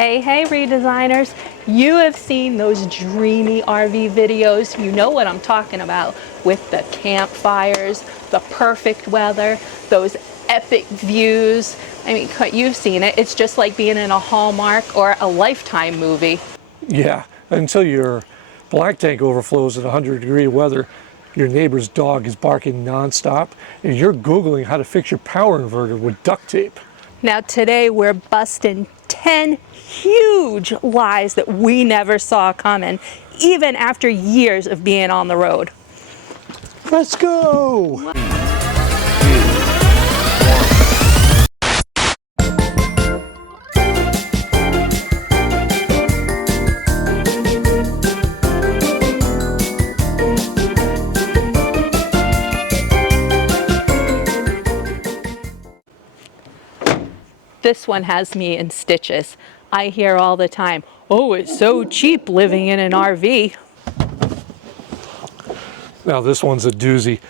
Hey, redesigners. You have seen those dreamy RV videos. You know what I'm talking about with the campfires, the perfect weather, those epic views. I mean, you've seen it. It's just like being in a Hallmark or a Lifetime movie. Yeah, until your black tank overflows in 100-degree weather, your neighbor's dog is barking nonstop, and you're Googling how to fix your power inverter with duct tape. Now today we're busting 10 huge lies that we never saw coming, even after years of being on the road. Let's go! This one has me in stitches. I hear all the time, oh, it's so cheap living in an RV. Now this one's a doozy.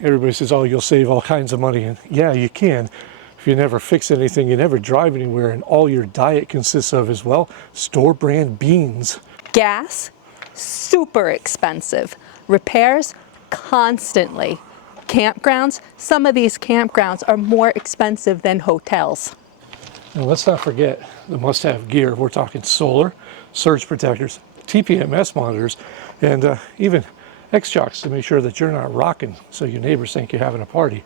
Everybody says, oh, you'll save all kinds of money. And yeah, you can. If you never fix anything, you never drive anywhere, and all your diet consists of is, well, store brand beans. Gas, super expensive. Repairs, constantly. Campgrounds, some of these campgrounds are more expensive than hotels. Now let's not forget the must-have gear. We're talking solar, surge protectors, TPMS monitors, and even X-Shocks to make sure that you're not rocking so your neighbors think you're having a party.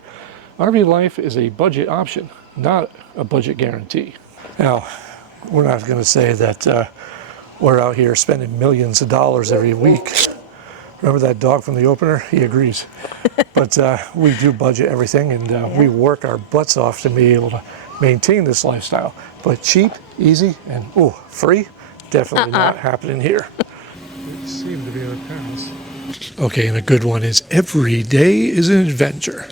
RV life is a budget option, not a budget guarantee. Now, we're not going to say that we're out here spending millions of dollars every week. Remember that dog from the opener? He agrees. But we do budget everything, and we work our butts off to be able to maintain this lifestyle. But cheap, easy, and free? Definitely not happening here. It seemed to be our parents. Okay, and a good one is every day is an adventure.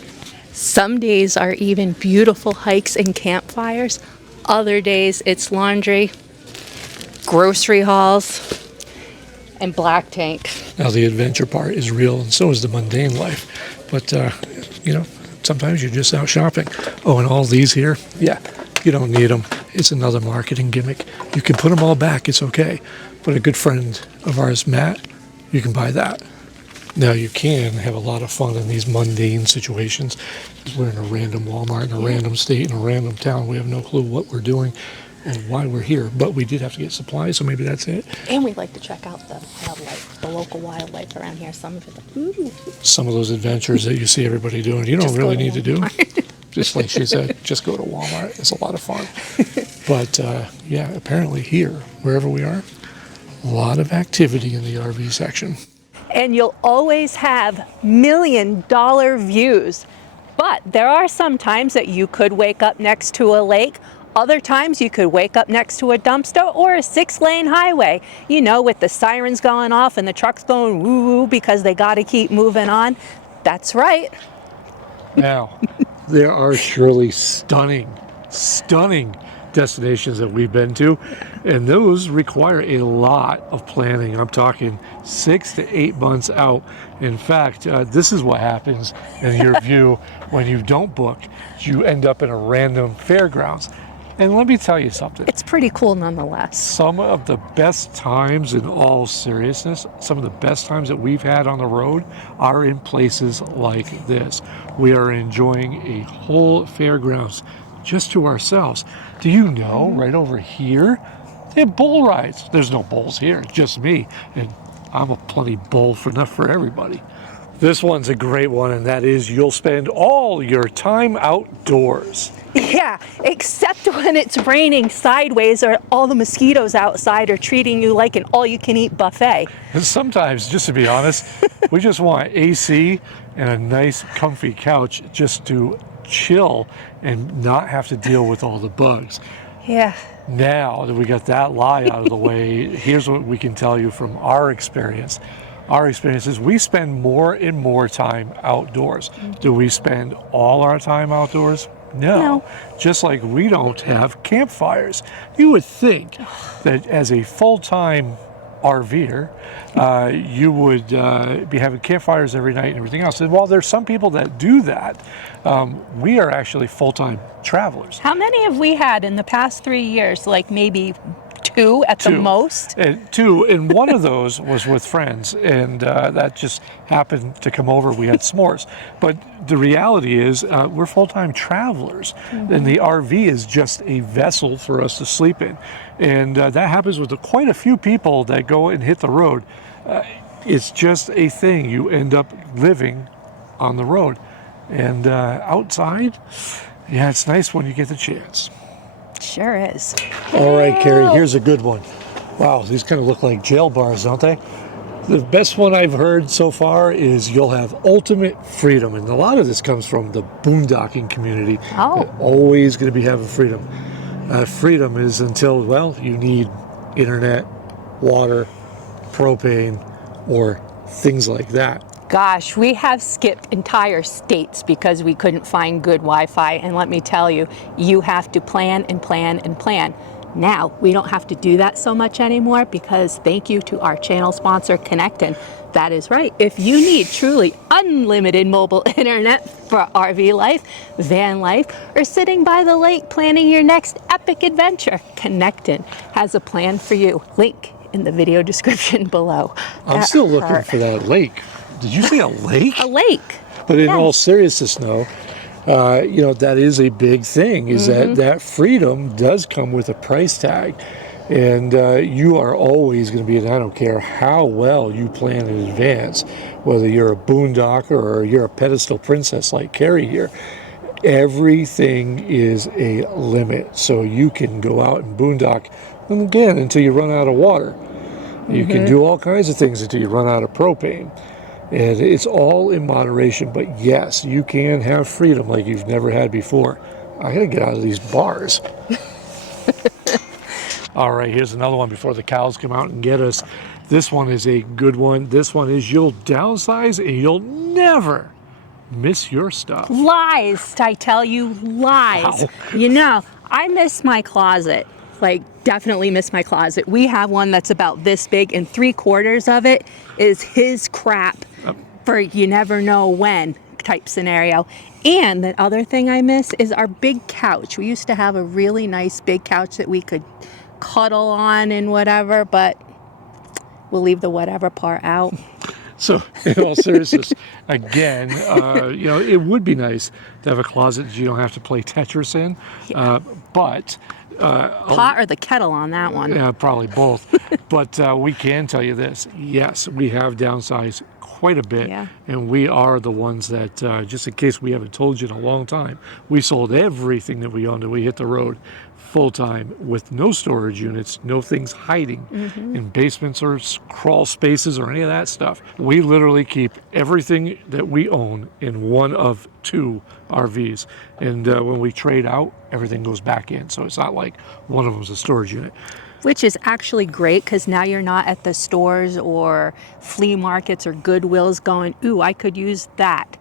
Some days are even beautiful hikes and campfires. Other days it's laundry, grocery hauls, and black tank. Now the adventure part is real, and so is the mundane life. But, you know, sometimes you're just out shopping. Oh, and all these here, yeah, you don't need them. It's another marketing gimmick. You can put them all back, it's okay. But a good friend of ours, Matt, you can buy that. Now you can have a lot of fun in these mundane situations. We're in a random Walmart, in a random state, in a random town. We have no clue what we're doing or why we're here, but we did have to get supplies, so maybe that's it. And we like to check out the wildlife, the local wildlife around here. Some of it, some of those adventures that you see everybody doing, you don't really need to do. Just like she said, just go to Walmart. It's a lot of fun. But yeah, apparently here, wherever we are, a lot of activity in the RV section. And you'll always have million-dollar views. But there are some times that you could wake up next to a lake. Other times you could wake up next to a dumpster or a 6-lane highway, you know, with the sirens going off and the trucks going woo-woo because they got to keep moving on. That's right. Now, there are surely stunning destinations that we've been to, and those require a lot of planning. I'm talking 6 to 8 months out. In fact, this is what happens in your view when you don't book. You end up in a random fairgrounds. And let me tell you something. It's pretty cool nonetheless. Some of the best times, in all seriousness, some of the best times that we've had on the road are in places like this. We are enjoying a whole fairgrounds just to ourselves. Do you know, right over here, they have bull rides. There's no bulls here, just me. And I'm a plenty bull for enough for everybody. This one's a great one, and that is you'll spend all your time outdoors. Yeah, except when it's raining sideways or all the mosquitoes outside are treating you like an all-you-can-eat buffet. And sometimes, just to be honest, we just want AC and a nice comfy couch just to chill and not have to deal with all the bugs. Yeah. Now that we got that lie out of the way, here's what we can tell you from our experience. Our experience is we spend more and more time outdoors. Do we spend all our time outdoors? No. Just like we don't have campfires. You would think that as a full-time RVer, you would be having campfires every night and everything else. And while there's some people that do that, we are actually full-time travelers. How many have we had in the past 3 years? Like maybe two at the most? Two, and one of those was with friends, and that just happened to come over. We had s'mores. But the reality is we're full-time travelers, and the RV is just a vessel for us to sleep in. And that happens with quite a few people that go and hit the road. It's just a thing. You end up living on the road. And outside, yeah, it's nice when you get the chance. Sure is. All right, Carrie, here's a good one. Wow, these kind of look like jail bars, don't they? The best one I've heard so far is you'll have ultimate freedom. And a lot of this comes from the boondocking community. Oh. They're always going to be having freedom. Freedom is until, well, you need internet, water, propane, or things like that. Gosh, we have skipped entire states because we couldn't find good Wi-Fi. And let me tell you, you have to plan and plan and plan. Now, we don't have to do that so much anymore because thank you to our channel sponsor, Connectin. That is right. If you need truly unlimited mobile internet for RV life, van life, or sitting by the lake planning your next epic adventure, Connectin has a plan for you. Link in the video description below. I'm still looking for that lake. Did you say a lake? A lake. But in all seriousness, no. You know, that is a big thing, is that freedom does come with a price tag. And you are always going to be, and I don't care how well you plan in advance, whether you're a boondocker or you're a pedestal princess like Carrie here, everything is a limit. So you can go out and boondock, and again, until you run out of water. You can do all kinds of things until you run out of propane. And it's all in moderation, but yes, you can have freedom like you've never had before. I gotta get out of these bars. All right, here's another one before the cows come out and get us. This one is a good one. This one is you'll downsize and you'll never miss your stuff. Lies, I tell you, lies. Wow. You know, I miss my closet. Like, definitely miss my closet. We have one that's about this big, and 3/4 of it is his crap for you never know when type scenario. And the other thing I miss is our big couch. We used to have a really nice big couch that we could cuddle on and whatever, but we'll leave the whatever part out. So, in all seriousness, again, you know, it would be nice to have a closet that you don't have to play Tetris in, but... pot or the kettle on that one? Yeah, probably both. But we can tell you this. Yes, we have downsized quite a bit. Yeah. And we are the ones that, just in case we haven't told you in a long time, we sold everything that we owned and we hit the road full-time with no storage units, no things hiding in basements or crawl spaces or any of that stuff. We literally keep everything that we own in one of 2 RVs. And when we trade out, everything goes back in. So it's not like one of them's a storage unit. Which is actually great because now you're not at the stores or flea markets or Goodwills going, ooh, I could use that.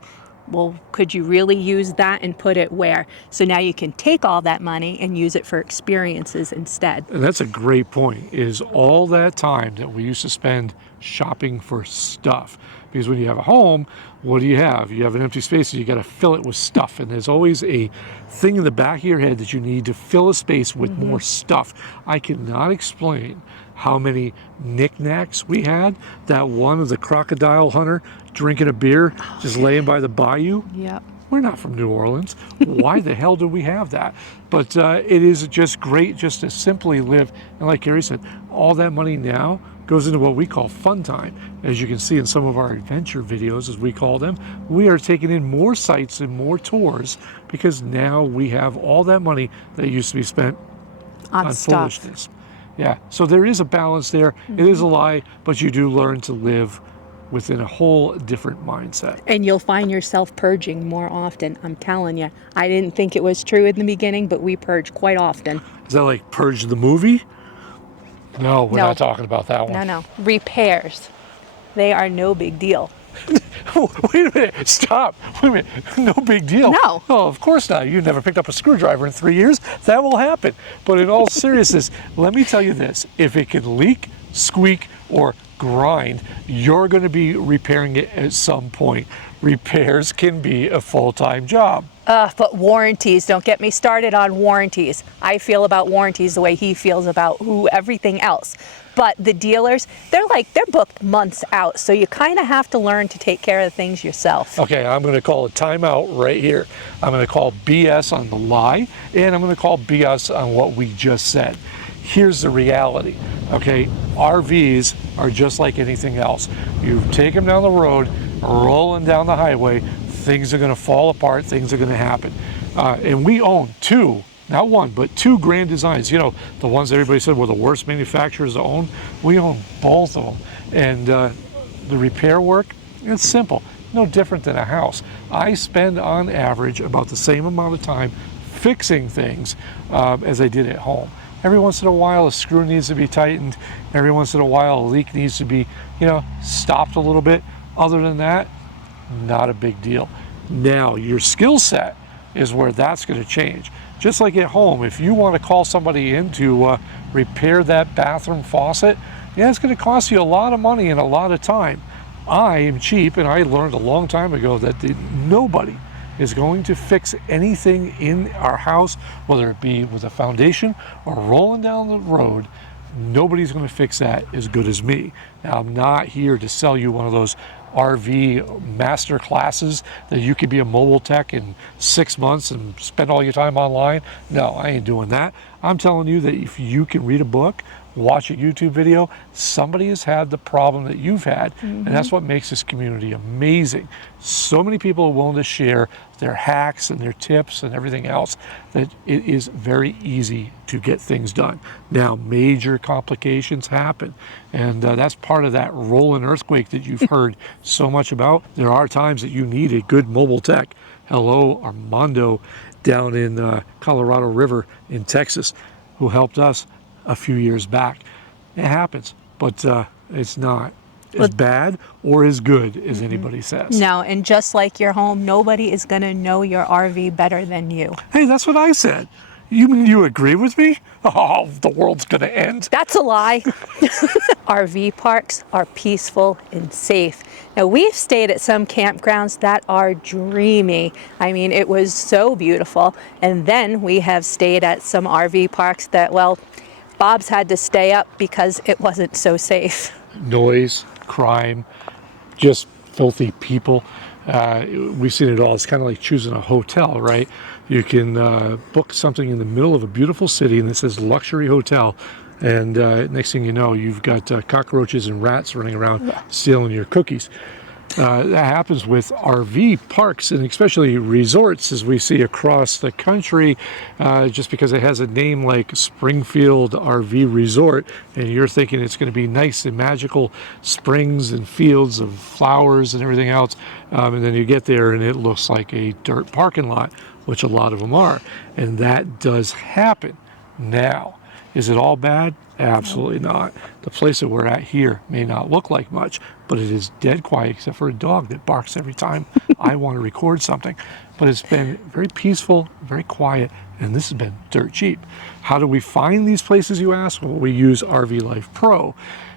Well, could you really use that and put it where? So now you can take all that money and use it for experiences instead. And that's a great point, is all that time that we used to spend shopping for stuff. Because when you have a home, what do? You have an empty space, and you got to fill it with stuff. And there's always a thing in the back of your head that you need to fill a space with more stuff. I cannot explain how many knickknacks we had. That one of the crocodile hunter drinking a beer, just laying by the bayou. Yep. We're not from New Orleans. Why the hell do we have that? But it is just great just to simply live. And like Gary said, all that money now goes into what we call fun time. As you can see in some of our adventure videos, as we call them, we are taking in more sites and more tours because now we have all that money that used to be spent on foolishness. Yeah, so there is a balance there. It is a lie, but you do learn to live within a whole different mindset. And you'll find yourself purging more often. I'm telling you. I didn't think it was true in the beginning, but we purge quite often. Is that like Purge the movie? No, we're not talking about that one. No. Repairs. They are no big deal. Wait a minute, stop. Wait a minute, no big deal. No. Oh, of course not. You never picked up a screwdriver in 3 years. That will happen. But in all seriousness, let me tell you this. If it can leak, squeak, or grind, you're going to be repairing it at some point. Repairs can be a full-time job. But warranties, don't get me started on warranties. I feel about warranties the way he feels about everything else. But the dealers, they're booked months out, so you kind of have to learn to take care of things yourself. Okay, I'm going to call a timeout right here. I'm going to call BS on the lie, and I'm going to call BS on what we just said. Here's the reality, okay? RVs are just like anything else. You take them down the road, rolling down the highway, things are going to fall apart, things are going to happen. And we own two, not one, but two Grand Designs. You know, the ones everybody said were the worst manufacturers to own. We own both of them. And the repair work, it's simple, no different than a house. I spend on average about the same amount of time fixing things as I did at home. Every once in a while a screw needs to be tightened. Every once in a while a leak needs to be, stopped a little bit. Other than that, not a big deal. Now, your skill set is where that's going to change. Just like at home, if you want to call somebody in to repair that bathroom faucet, yeah, it's going to cost you a lot of money and a lot of time. I am cheap, and I learned a long time ago that nobody is going to fix anything in our house, whether it be with a foundation or rolling down the road. Nobody's going to fix that as good as me. Now, I'm not here to sell you one of those RV master classes that you could be a mobile tech in 6 months and spend all your time online. No, I ain't doing that. I'm telling you that if you can read a book, watch a YouTube video, somebody has had the problem that you've had, and that's what makes this community amazing. So many people are willing to share their hacks and their tips and everything else that it is very easy to get things done. Now, major complications happen, and that's part of that rolling earthquake that you've heard so much about. There are times that you need a good mobile tech. Hello, Armando down in Colorado River in Texas, who helped us a few years back. It happens, but it's not as bad or as good as anybody says. No, and just like your home, nobody is going to know your RV better than you. Hey, that's what I said. You agree with me? Oh, the world's going to end. That's a lie. RV parks are peaceful and safe. Now, we've stayed at some campgrounds that are dreamy. I mean, it was so beautiful. And then we have stayed at some RV parks that, well, Bob's had to stay up because it wasn't so safe. Noise, crime, just filthy people. We've seen it all. It's kind of like choosing a hotel, right? You can book something in the middle of a beautiful city and it says luxury hotel. And next thing you know, you've got cockroaches and rats running around stealing your cookies. That happens with RV parks and especially resorts, as we see across the country, just because it has a name like Springfield RV Resort, and you're thinking it's going to be nice and magical springs and fields of flowers and everything else, and then you get there and it looks like a dirt parking lot, which a lot of them are, and that does happen. Now, is it all bad? Absolutely not. The place that we're at here may not look like much, but it is dead quiet except for a dog that barks every time I want to record something. But it's been very peaceful, very quiet, and this has been dirt cheap. How do we find these places, you ask? Well, we use RV Life Pro.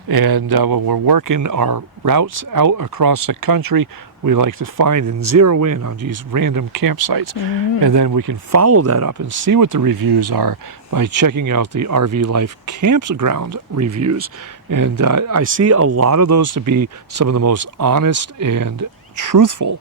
And when we're working our routes out across the country, we like to find and zero in on these random campsites. And then we can follow that up and see what the reviews are by checking out the RV Life campground reviews. And I see a lot of those to be some of the most honest and truthful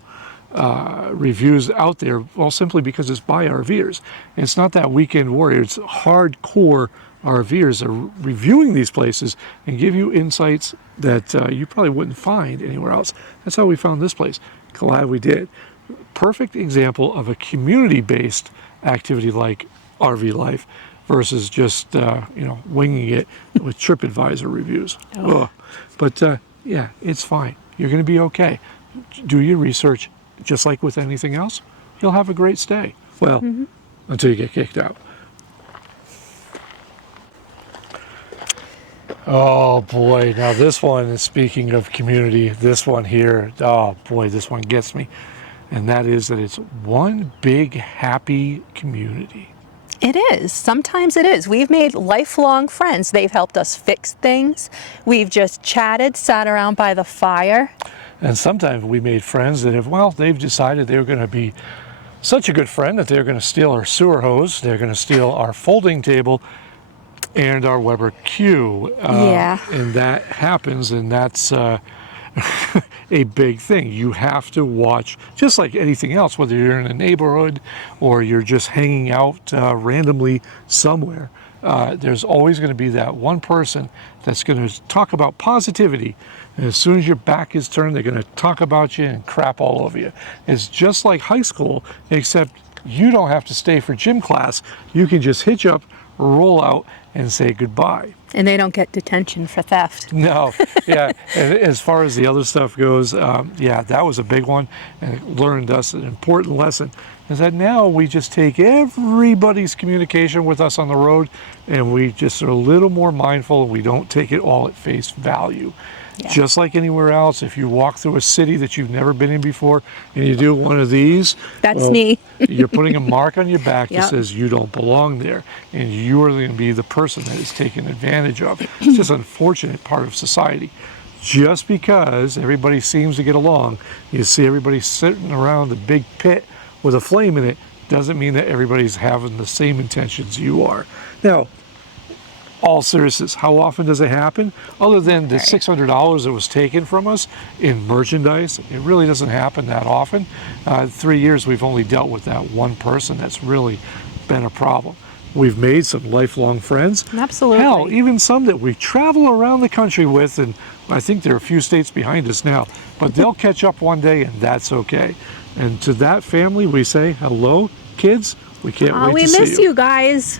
reviews out there, well, simply because it's by RVers. And it's not that weekend warrior, it's hardcore RVers are reviewing these places and give you insights that you probably wouldn't find anywhere else. That's how we found this place. Glad we did. Perfect example of a community-based activity like RV Life versus just winging it with TripAdvisor reviews. But yeah, it's fine. You're going to be okay. Do your research. Just like with anything else, you'll have a great stay. Well, until you get kicked out. Oh boy, now this one is, speaking of community, this one here, oh boy, this one gets me. And that is that it's one big happy community. It is. Sometimes it is. We've made lifelong friends. They've helped us fix things. We've just chatted, sat around by the fire. And sometimes we made friends that have, well, they've decided they were going to be such a good friend that they're going to steal our sewer hose, they're going to steal our folding table, and our Weber Q. Yeah. And that happens, and that's a big thing. You have to watch, just like anything else, whether you're in a neighborhood or you're just hanging out randomly somewhere. There's always going to be that one person that's going to talk about positivity. And as soon as your back is turned, they're going to talk about you and crap all over you. It's just like high school, except you don't have to stay for gym class. You can just hitch up, roll out, and say goodbye. And they don't get detention for theft. No, yeah. And as far as the other stuff goes, yeah, that was a big one, and it learned us an important lesson. Is that now we just take everybody's communication with us on the road, and we just are a little more mindful, and we don't take it all at face value. Yeah. Just like anywhere else, if you walk through a city that you've never been in before and you do one of these, that's me. You're putting a mark on your back that Yep. says you don't belong there, and you are going to be the person that is taken advantage of. It's just an unfortunate part of society. Just because everybody seems to get along, you see everybody sitting around the big pit with a flame in it, doesn't mean that everybody's having the same intentions you are. Now, all seriousness, how often does it happen? Other than the $600 that was taken from us in merchandise, it really doesn't happen that often. 3 years we've only dealt with that one person that's really been a problem. We've made some lifelong friends. Absolutely. Hell, even some that we travel around the country with, and I think they're a few states behind us now, but they'll catch up one day, and that's okay. And to that family, we say, hello, kids. We can't wait We to see you. miss you guys.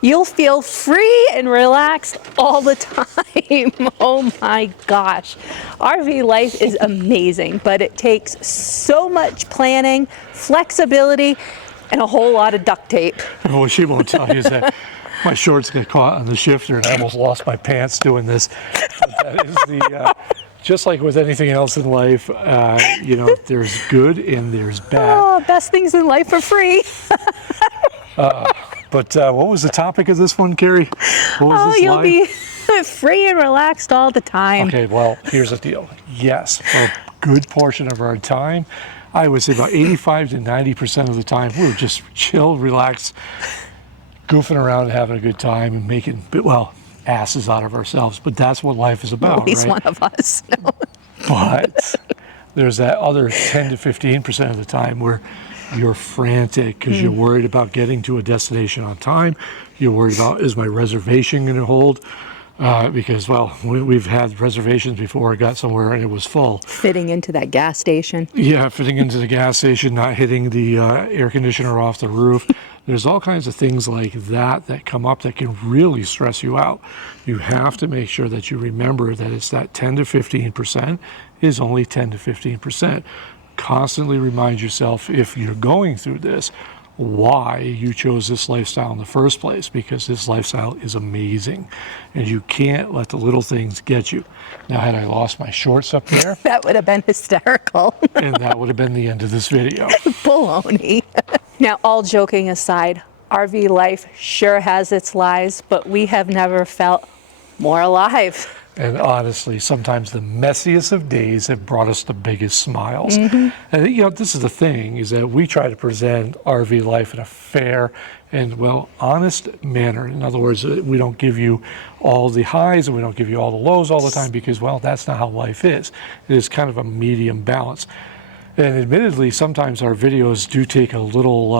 You'll feel free and relaxed all the time. Oh my gosh. RV life is amazing, but it takes so much planning, flexibility, and a whole lot of duct tape. And what she won't tell you is that my shorts got caught on the shifter and I almost lost my pants doing this. But that is the, just like with anything else in life, you know, there's good and there's bad. Oh, best things in life are free. But what was the topic of this one, Carrie? What was this You'll live? be free and relaxed all the time. Okay, well, here's the deal. Yes, for a good portion of our time, I would say about 85 to 90% of the time, we were just chill, relaxed, goofing around and having a good time and making, well, asses out of ourselves. But that's what life is about, At least right? one of us. No. But there's that other 10 to 15% of the time where you're frantic because you're worried about getting to a destination on time. You're worried about, is my reservation going to hold? Because, well, we've had reservations before. I got somewhere and it was full. Fitting into that gas station. Yeah, fitting into the gas station, not hitting the air conditioner off the roof. There's all kinds of things like that that come up that can really stress you out. You have to make sure that you remember that it's that 10 to 15% is only 10 to 15%. Constantly remind yourself, if you're going through this, why you chose this lifestyle in the first place, because this lifestyle is amazing and you can't let the little things get you. Now, had I lost my shorts up there, That would have been hysterical. and that would have been the end of this video. Baloney. Now, all joking aside, RV life sure has its lies, but we have never felt more alive. And honestly, sometimes the messiest of days have brought us the biggest smiles. And you know, this is the thing, is that we try to present RV life in a fair and, well, honest manner. In other words, we don't give you all the highs and we don't give you all the lows all the time because, well, that's not how life is. It is kind of a medium balance. And admittedly, sometimes our videos do take a little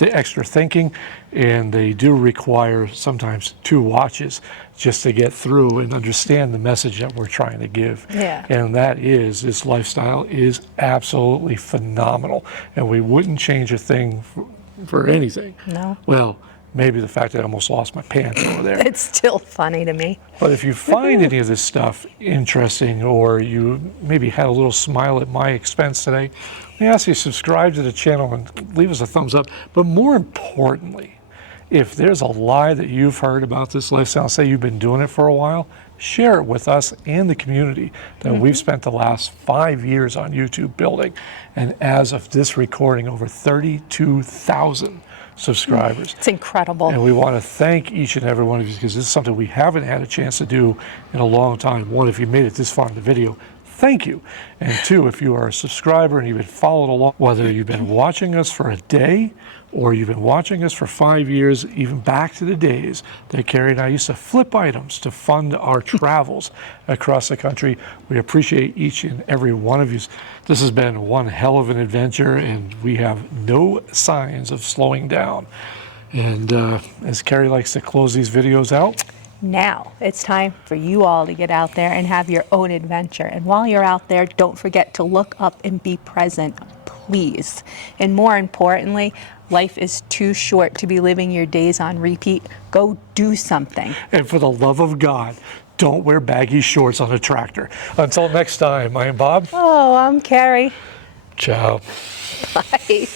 extra thinking, and they do require sometimes 2 watches just to get through and understand the message that we're trying to give. Yeah. And that is, this lifestyle is absolutely phenomenal, and we wouldn't change a thing for anything. No. Well, maybe the fact that I almost lost my pants over there. It's still funny to me. But if you find any of this stuff interesting, or you maybe had a little smile at my expense today, we ask you to subscribe to the channel and leave us a thumbs up. But more importantly, If there's a lie that you've heard about this lifestyle, say you've been doing it for a while, share it with us and the community that we've spent the last 5 years on YouTube building. And as of this recording, over 32,000 subscribers. It's incredible. And we want to thank each and every one of you because this is something we haven't had a chance to do in a long time. One, if you made it this far in the video, thank you. And two, if you are a subscriber and you've been following along, whether you've been watching us for a day or you've been watching us for 5 years, even back to the days that Carrie and I used to flip items to fund our travels across the country. We appreciate each and every one of you. This has been one hell of an adventure, and we have no signs of slowing down. And as Carrie likes to close these videos out, now it's time for you all to get out there and have your own adventure. And while you're out there, don't forget to look up and be present, please. And more importantly, life is too short to be living your days on repeat. Go do something. and for the love of God, don't wear baggy shorts on a tractor. Until next time, I am Bob. Oh, I'm Carrie. Ciao. Bye.